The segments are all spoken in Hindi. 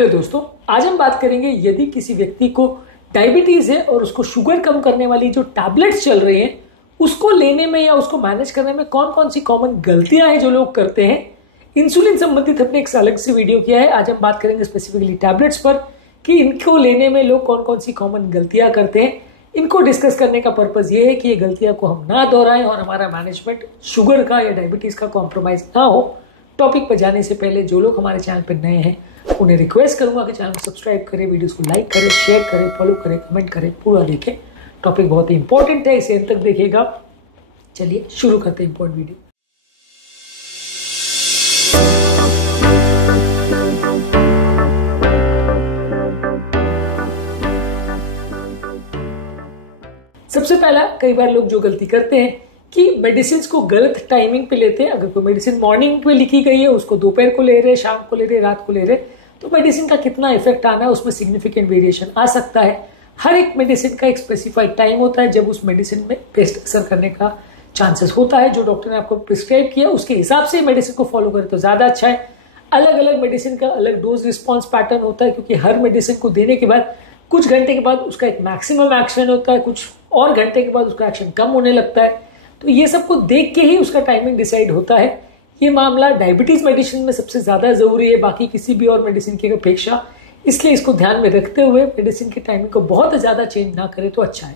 हेलो दोस्तों, आज हम बात करेंगे यदि किसी व्यक्ति को डायबिटीज है और उसको शुगर कम करने वाली जो टैबलेट्स चल रही हैं उसको लेने में या उसको मैनेज करने में कौन कौन सी कॉमन गलतियां हैं जो लोग करते हैं। इंसुलिन संबंधित हमने एक अलग से वीडियो किया है। आज हम बात करेंगे स्पेसिफिकली टैबलेट्स पर कि इनको लेने में लोग कौन कौन सी कॉमन गलतियां करते हैं। इनको डिस्कस करने का पर्पज ये है कि ये गलतियां को हम ना दोहराएं और हमारा मैनेजमेंट शुगर का या डायबिटीज का कॉम्प्रोमाइज ना हो। टॉपिक पर जाने से पहले जो लोग हमारे चैनल पर नए हैं उन्हें रिक्वेस्ट करूंगा कि चैनल को सब्सक्राइब करें, वीडियोस को लाइक करें, शेयर करें, फॉलो करें, कमेंट करें, पूरा देखें। टॉपिक बहुत ही इंपॉर्टेंट है, इसे अंत तक देखिएगा। चलिए शुरू करते हैं इंपॉर्टेंट वीडियो। सबसे पहला, कई बार लोग जो गलती करते हैं कि मेडिसिन को गलत टाइमिंग पे लेते हैं। अगर कोई मेडिसिन मॉर्निंग पे लिखी गई है उसको दोपहर को ले रहे, शाम को ले रहे, रात को ले रहे, तो मेडिसिन का कितना इफेक्ट आना है उसमें सिग्निफिकेंट वेरिएशन आ सकता है। हर एक मेडिसिन का एक स्पेसिफाइड टाइम होता है जब उस मेडिसिन में बेस्ट असर करने का चांसेस होता है। जो डॉक्टर ने आपको प्रिस्क्राइब किया उसके हिसाब से मेडिसिन को फॉलो करें तो ज्यादा अच्छा है। अलग अलग मेडिसिन का अलग डोज रिस्पॉन्स पैटर्न होता है क्योंकि हर मेडिसिन को देने के बाद कुछ घंटे के बाद उसका एक मैक्सिमम एक्शन होता है, कुछ और घंटे के बाद उसका एक्शन कम होने लगता है। तो ये सब को देख के ही उसका टाइमिंग डिसाइड होता है। ये मामला डायबिटीज मेडिसिन में सबसे ज्यादा जरूरी है बाकी किसी भी और मेडिसिन की अपेक्षा, इसलिए इसको ध्यान में रखते हुए मेडिसिन की टाइमिंग को बहुत ज्यादा चेंज ना करें तो अच्छा है।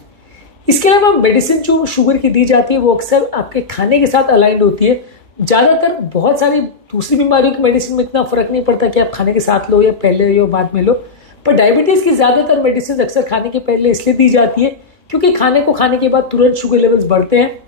इसके अलावा मेडिसिन जो शुगर की दी जाती है वो अक्सर आपके खाने के साथ अलाइंड होती है। ज्यादातर बहुत सारी दूसरी बीमारियों की मेडिसिन में इतना फर्क नहीं पड़ता कि आप खाने के साथ लो या पहले लो बाद में लो, पर डायबिटीज की ज्यादातर मेडिसिन अक्सर खाने के पहले इसलिए दी जाती है क्योंकि खाने को खाने के बाद तुरंत शुगर लेवल्स बढ़ते हैं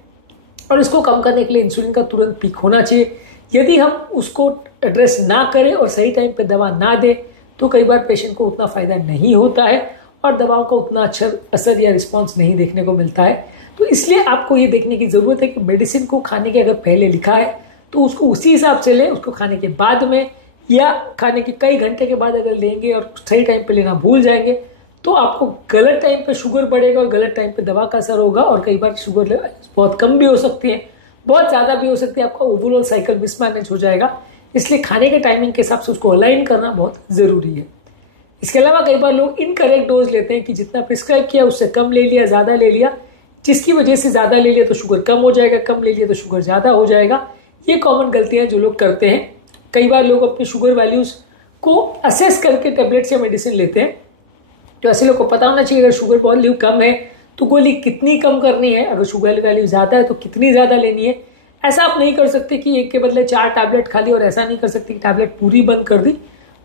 और इसको कम करने के लिए इंसुलिन का तुरंत पीक होना चाहिए। यदि हम उसको एड्रेस ना करें और सही टाइम पे दवा ना दें तो कई बार पेशेंट को उतना फायदा नहीं होता है और दवाओं का उतना अच्छा असर या रिस्पॉन्स नहीं देखने को मिलता है। तो इसलिए आपको ये देखने की जरूरत है कि मेडिसिन को खाने के अगर पहले लिखा है तो उसको उसी हिसाब से लें। उसको खाने के बाद में या खाने के कई घंटे के बाद अगर लेंगे और सही टाइम पे लेना भूल जाएंगे तो आपको गलत टाइम पे शुगर बढ़ेगा और गलत टाइम पे दवा का असर होगा और कई बार शुगर लेवल बहुत कम भी हो सकती है, बहुत ज्यादा भी हो सकती है। आपका ओवरऑल साइकिल मिसमैनेज हो जाएगा। इसलिए खाने के टाइमिंग के हिसाब से उसको अलाइन करना बहुत जरूरी है। इसके अलावा कई बार लोग इनकरेक्ट डोज लेते हैं कि जितना प्रिस्क्राइब किया उससे कम ले लिया, ज्यादा ले लिया, जिसकी वजह से ज्यादा ले लिया तो शुगर कम हो जाएगा, कम ले लिया तो शुगर ज्यादा हो जाएगा। ये कॉमन गलतियां जो लोग करते हैं। कई बार लोग अपनी शुगर वैल्यूज को असेस करके टेबलेट्स या मेडिसिन लेते हैं। तो ऐसे लोग को पता होना चाहिए अगर शुगर वैल्यू कम है तो गोली कितनी कम करनी है, अगर शुगर वैल्यू ज्यादा है तो कितनी ज्यादा लेनी है। ऐसा आप नहीं कर सकते कि एक के बदले 4 टैबलेट खा ली और ऐसा नहीं कर सकते कि टैबलेट पूरी बंद कर दी।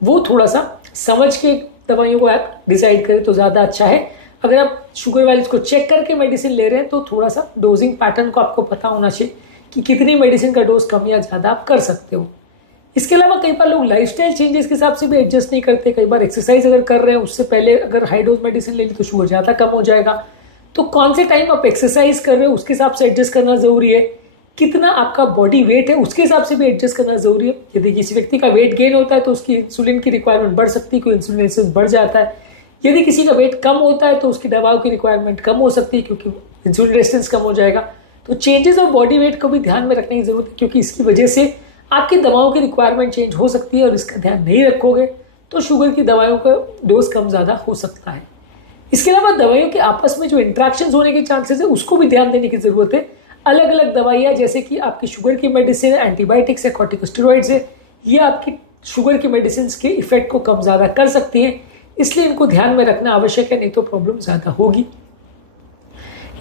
वो थोड़ा सा समझ के दवाइयों को आप डिसाइड करें तो ज्यादा अच्छा है। अगर आप शुगर वैल्यूज को चेक करके मेडिसिन ले रहे हैं तो थोड़ा सा डोजिंग पैटर्न को आपको पता होना चाहिए कि कितनी मेडिसिन का डोज कम या ज्यादा आप कर सकते हो। इसके अलावा कई बार लोग लाइफस्टाइल चेंजेस के हिसाब से भी एडजस्ट नहीं करते। कई बार एक्सरसाइज अगर कर रहे हैं उससे पहले अगर हाई डोज मेडिसिन ले ली तो शुगर ज्यादा कम हो जाएगा। तो कौन से टाइम आप एक्सरसाइज कर रहे हो उसके हिसाब से एडजस्ट करना जरूरी है। कितना आपका बॉडी वेट है उसके हिसाब से भी एडजस्ट करना जरूरी है। यदि किसी व्यक्ति का वेट गेन होता है तो उसकी इंसुलिन की रिक्वायरमेंट बढ़ सकती है, कोई इंसुलिन रेजिस्टेंस बढ़ जाता है। यदि किसी का वेट कम होता है तो उसकी दवाओं की रिक्वायरमेंट कम हो सकती है क्योंकि इंसुलिन रेजिस्टेंस कम हो जाएगा। तो चेंजेस ऑफ बॉडी वेट को भी ध्यान में रखने की जरूरत है क्योंकि इसकी वजह से आपकी दवाओं की रिक्वायरमेंट चेंज हो सकती है और इसका ध्यान नहीं रखोगे तो शुगर की दवाइयों का डोज कम ज्यादा हो सकता है। इसके अलावा दवाइयों के आपस में जो इंट्रैक्शंस होने के चांसेस है उसको भी ध्यान देने की जरूरत है। अलग अलग दवाइयां जैसे कि आपकी शुगर की मेडिसिन है, एंटीबायोटिक्स है, कॉर्टिकोस्टेरॉइड्स है, ये आपकी शुगर की मेडिसिन के इफेक्ट को कम ज्यादा कर सकती है। इसलिए इनको ध्यान में रखना आवश्यक है, नहीं तो प्रॉब्लम ज्यादा होगी।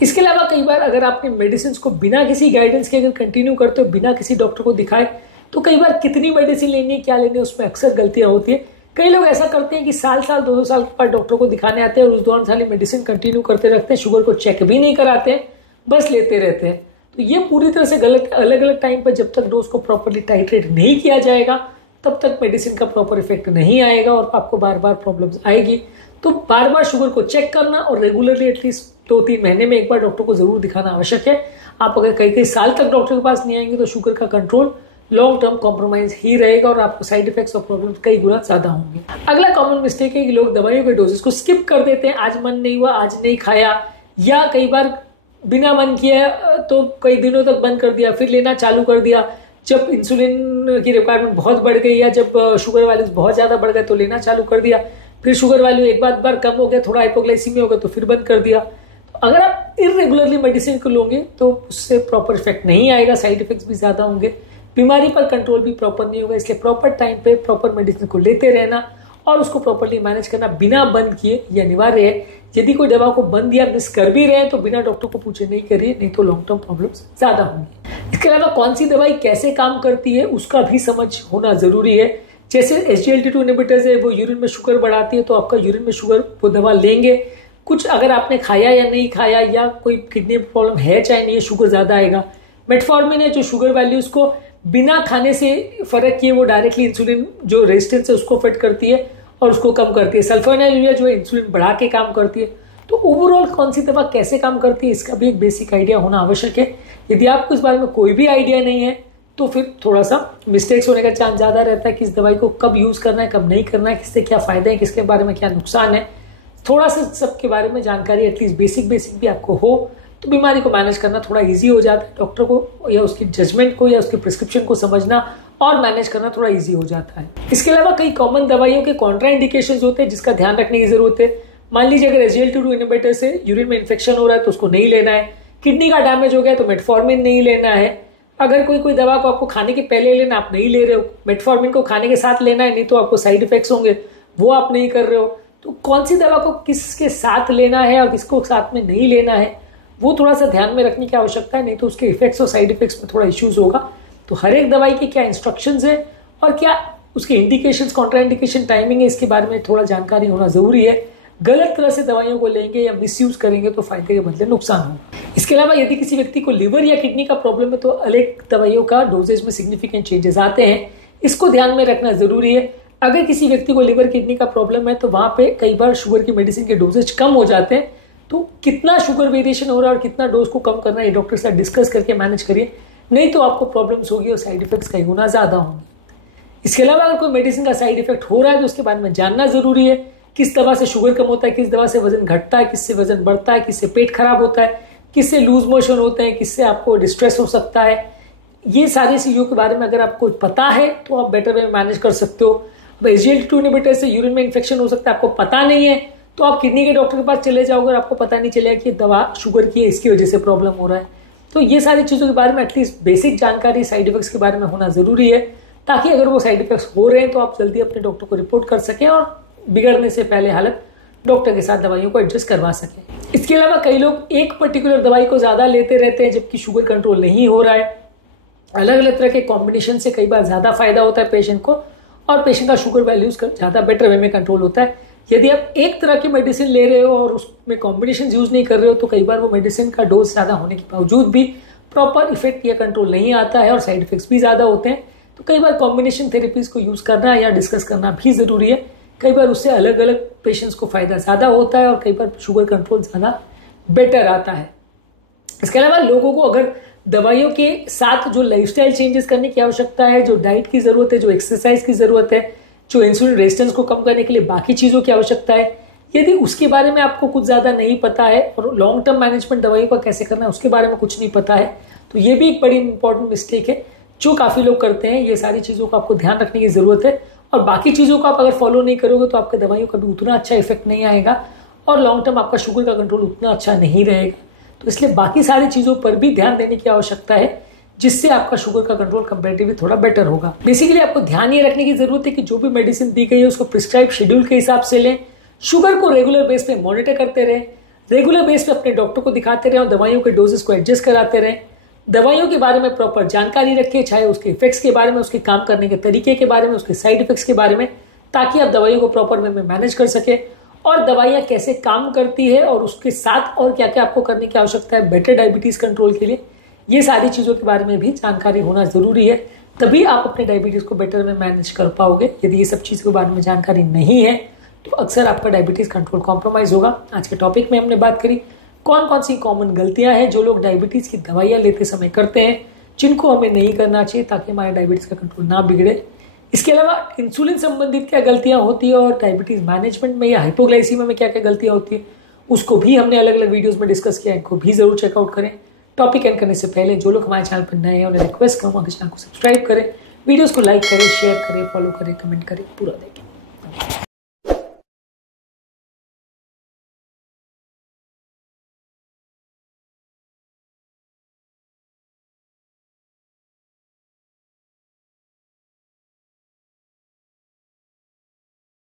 इसके अलावा कई बार अगर आपने मेडिसिन को बिना किसी गाइडेंस के अगर कंटिन्यू करते हो, बिना किसी डॉक्टर को दिखाए, तो कई बार कितनी मेडिसिन लेनी है, क्या लेनी है, उसमें अक्सर गलतियां होती है। कई लोग ऐसा करते हैं कि साल 2 साल के बाद डॉक्टर को दिखाने आते हैं और उस दौरान सारी मेडिसिन कंटिन्यू करते रहते हैं, शुगर को चेक भी नहीं कराते हैं, बस लेते रहते हैं। तो ये पूरी तरह से गलत है। अलग अलग टाइम पर जब तक डोज को प्रॉपरली टाइट्रेट नहीं किया जाएगा तब तक मेडिसिन का प्रॉपर इफेक्ट नहीं आएगा और आपको बार बार प्रॉब्लम्स आएगी। तो बार बार शुगर को चेक करना और रेगुलरली एटलीस्ट 2-3 महीने में एक बार डॉक्टर को जरूर दिखाना आवश्यक है। आप अगर कई साल तक डॉक्टर के पास नहीं आएंगे तो शुगर का कंट्रोल लॉन्ग टर्म कॉम्प्रोमाइज ही रहेगा और आपको साइड इफेक्ट्स और प्रॉब्लम कई गुना ज्यादा होंगे। अगला कॉमन मिस्टेक है कि लोग दवाइयों के डोजेस को स्किप कर देते हैं। आज मन नहीं हुआ, आज नहीं खाया, या कई बार बिना मन किया तो कई दिनों तक बंद कर दिया, फिर लेना चालू कर दिया, जब इंसुलिन की रिक्वायरमेंट बहुत बढ़ गई या जब शुगर वैल्यूज बहुत ज़्यादा बढ़ गए तो लेना चालू कर दिया, फिर शुगर वैल्यू एक बार कम हो गया, थोड़ा हाइपोग्लाइसीमिया हो गया तो फिर बंद कर दिया। तो अगर आप इरेगुलरली मेडिसिन को लोगे तो उससे प्रॉपर इफेक्ट नहीं आएगा, साइड इफेक्ट्स भी ज़्यादा होंगे, बीमारी पर कंट्रोल भी प्रॉपर नहीं होगा। इसलिए प्रॉपर टाइम पे प्रॉपर मेडिसिन को लेते रहना और उसको प्रॉपरली मैनेज करना बिना बंद किए ये अनिवार्य है। यदि कोई दवा को बंद या मिस कर भी रहे हैं तो बिना डॉक्टर को पूछे नहीं करिए, नहीं तो लॉन्ग टर्म प्रॉब्लम्स ज्यादा होंगी। इसके अलावा कौन सी दवाई कैसे काम करती है उसका भी समझ होना जरूरी है। जैसे SGLT2 इनहिबिटर्स है, वो यूरिन में शुगर बढ़ाती है, तो आपका यूरिन में शुगर वो दवा लेंगे, कुछ अगर आपने खाया या नहीं खाया या कोई किडनी प्रॉब्लम है चाहे नहीं है, शुगर ज्यादा आएगा। मेटफॉर्मिन है जो शुगर वैल्यूज को बिना खाने से फर्क किए वो डायरेक्टली इंसुलिन जो रेजिस्टेंस है उसको अफेक्ट करती है और उसको कम करती है। सल्फोनाइलुरिया जो है इंसुलिन बढ़ा के काम करती है। तो ओवरऑल कौन सी दवा कैसे काम करती है इसका भी एक बेसिक आइडिया होना आवश्यक है। यदि आपको इस बारे में कोई भी आइडिया नहीं है तो फिर थोड़ा सा मिस्टेक्स होने का चांस ज्यादा रहता है कि इस दवाई को कब यूज करना है, कब नहीं करना है, किससे क्या फायदे हैं, किसके बारे में क्या नुकसान है। थोड़ा सा सबके बारे में जानकारी एटलीस्ट बेसिक भी आपको हो तो बीमारी को मैनेज करना थोड़ा इजी हो जाता है। डॉक्टर को या उसकी जजमेंट को या उसकी प्रिस्क्रिप्शन को समझना और मैनेज करना थोड़ा इजी हो जाता है। इसके अलावा कई कॉमन दवाइयों के कॉन्ट्राइंडिकेशंस होते हैं जिसका ध्यान रखने की जरूरत है। मान लीजिए अगर SGLT2 इनहिबिटर से यूरिन में इन्फेक्शन हो रहा है तो उसको नहीं लेना है। किडनी का डैमेज हो गया तो मेटफॉर्मिन नहीं लेना है। अगर कोई दवा को आपको खाने के पहले लेना, आप नहीं ले रहे हो। मेटफॉर्मिन को खाने के साथ लेना है, नहीं तो आपको साइड इफेक्ट्स होंगे, वो आप नहीं कर रहे हो। तो कौन सी दवा को किसके साथ लेना है और किसको साथ में नहीं लेना है वो थोड़ा सा ध्यान में रखने की आवश्यकता है, नहीं तो उसके इफेक्ट्स और साइड इफेक्ट्स में थोड़ा इश्यूज होगा। तो हर एक दवाई की क्या इंस्ट्रक्शंस है और क्या उसके इंडिकेशंस, कॉन्ट्राइंडिकेशन, टाइमिंग है, इसके बारे में थोड़ा जानकारी होना जरूरी है। गलत तरह से दवाइयों को लेंगे या मिसयूज करेंगे तो फायदे के बदले नुकसान होगा। इसके अलावा यदि किसी व्यक्ति को लिवर या किडनी का प्रॉब्लम है तो अलग दवाइयों का डोजेज में सिग्निफिकेंट चेंजेस आते हैं, इसको ध्यान में रखना जरूरी है। अगर किसी व्यक्ति को लिवर किडनी का प्रॉब्लम है तो वहां पे कई बार शुगर की मेडिसिन के डोजेज कम हो जाते हैं। तो कितना शुगर वेरिएशन हो रहा है और कितना डोज को कम करना है डॉक्टर के साथ डिस्कस करके मैनेज करिए, नहीं तो आपको प्रॉब्लम्स होगी और साइड इफेक्ट्स कई गुना ज्यादा होंगे। इसके अलावा अगर कोई मेडिसिन का साइड इफेक्ट हो रहा है तो उसके बारे में जानना जरूरी है। किस दवा से शुगर कम होता है, किस दवा से वजन घटता है, किससे वजन बढ़ता है, किससे पेट खराब होता है, किससे लूज मोशन होते हैं, किससे आपको डिस्ट्रेस हो सकता है। ये सारी चीजों के बारे में अगर आपको पता है तो आप बेटर वे में मैनेज कर सकते हो। SGLT2 इनहिबिटर से यूरिन में इन्फेक्शन हो सकता है, आपको पता नहीं है तो आप किडनी के डॉक्टर के पास चले जाओगे और आपको पता नहीं चलेगा कि दवा शुगर की है, इसकी वजह से प्रॉब्लम हो रहा है। तो ये सारी चीजों के बारे में एटलीस्ट बेसिक जानकारी साइड इफेक्ट्स के बारे में होना जरूरी है, ताकि अगर वो साइड इफेक्ट्स हो रहे हैं तो आप जल्दी अपने डॉक्टर को रिपोर्ट कर सकें और बिगड़ने से पहले हालत डॉक्टर के साथ दवाइयों को एडजस्ट करवा सकें। इसके अलावा कई लोग एक पर्टिकुलर दवाई को ज्यादा लेते रहते हैं जबकि शुगर कंट्रोल नहीं हो रहा है। अलग अलग तरह के कॉम्बिनेशन से कई बार ज्यादा फायदा होता है पेशेंट को और पेशेंट का शुगर वैल्यूज ज्यादा बेटर वे में कंट्रोल होता है। यदि आप एक तरह की मेडिसिन ले रहे हो और उसमें कॉम्बिनेशन यूज नहीं कर रहे हो तो कई बार वो मेडिसिन का डोज ज्यादा होने के बावजूद भी प्रॉपर इफेक्ट या कंट्रोल नहीं आता है और साइड इफेक्ट्स भी ज्यादा होते हैं। तो कई बार कॉम्बिनेशन थेरेपीज को यूज करना या डिस्कस करना भी जरूरी है। कई बार उससे अलग अलग पेशेंट्स को फायदा ज्यादा होता है और कई बार शुगर कंट्रोल ज्यादा बेटर आता है। इसके अलावा लोगों को अगर दवाइयों के साथ जो लाइफस्टाइल चेंजेस करने की आवश्यकता है, जो डाइट की जरूरत है, जो एक्सरसाइज की जरूरत है, जो इंसुलिन रेजिस्टेंस को कम करने के लिए बाकी चीजों की आवश्यकता है, यदि उसके बारे में आपको कुछ ज्यादा नहीं पता है और लॉन्ग टर्म मैनेजमेंट दवाइयों का कैसे करना है उसके बारे में कुछ नहीं पता है, तो ये भी एक बड़ी इंपॉर्टेंट मिस्टेक है जो काफी लोग करते हैं। ये सारी चीजों को आपको ध्यान रखने की जरूरत है और बाकी चीजों को आप अगर फॉलो नहीं करोगे तो आपके दवाइयों का भी उतना अच्छा इफेक्ट नहीं आएगा और लॉन्ग टर्म आपका शुगर का कंट्रोल उतना अच्छा नहीं रहेगा। तो इसलिए बाकी सारी चीजों पर भी ध्यान देने की आवश्यकता है जिससे आपका शुगर का कंट्रोल कंपैरेटिवली थोड़ा बेटर होगा। बेसिकली आपको ध्यान ये रखने की जरूरत है कि जो भी मेडिसिन दी गई है उसको प्रिस्क्राइब शेड्यूल के हिसाब से लें, शुगर को रेगुलर बेस पे मॉनिटर करते रहें, रेगुलर बेस पे अपने डॉक्टर को दिखाते रहें और दवाइयों के डोजेस को एडजस्ट कराते रहें। दवाइयों के बारे में प्रॉपर जानकारी रखें, चाहे उसके इफेक्ट्स के बारे में, उसके काम करने के तरीके के बारे में, उसके साइड इफेक्ट्स के बारे में, ताकि आप दवाइयों को प्रॉपर वे में मैनेज कर सके और दवाइयां कैसे काम करती है और उसके साथ और क्या क्या आपको करने की आवश्यकता है बेटर डायबिटीज कंट्रोल के लिए। ये सारी चीजों के बारे में भी जानकारी होना जरूरी है, तभी आप अपने डायबिटीज को बेटर में मैनेज कर पाओगे। यदि ये सब चीजों के बारे में जानकारी नहीं है तो अक्सर आपका डायबिटीज कंट्रोल कॉम्प्रोमाइज होगा। आज के टॉपिक में हमने बात करी कौन कौन सी कॉमन गलतियां हैं जो लोग डायबिटीज की दवाइयां लेते समय करते हैं, जिनको हमें नहीं करना चाहिए ताकि हमारे डायबिटीज का कंट्रोल ना बिगड़े। इसके अलावा इंसुलिन संबंधित क्या गलतियां होती है और डायबिटीज मैनेजमेंट में या हाइपोग्लाइसीमिया में क्या क्या गलतियां होती है उसको भी हमने अलग अलग वीडियोस में डिस्कस किया है, इनको भी जरूर चेकआउट करें। टॉपिक एंड करने से पहले जो लोग हमारे चैनल पर नए हैं उन्हें रिक्वेस्ट करूँगा कि चैनल को सब्सक्राइब करें, वीडियोस को लाइक करें, शेयर करें, फॉलो करें, कमेंट करें, पूरा देखें।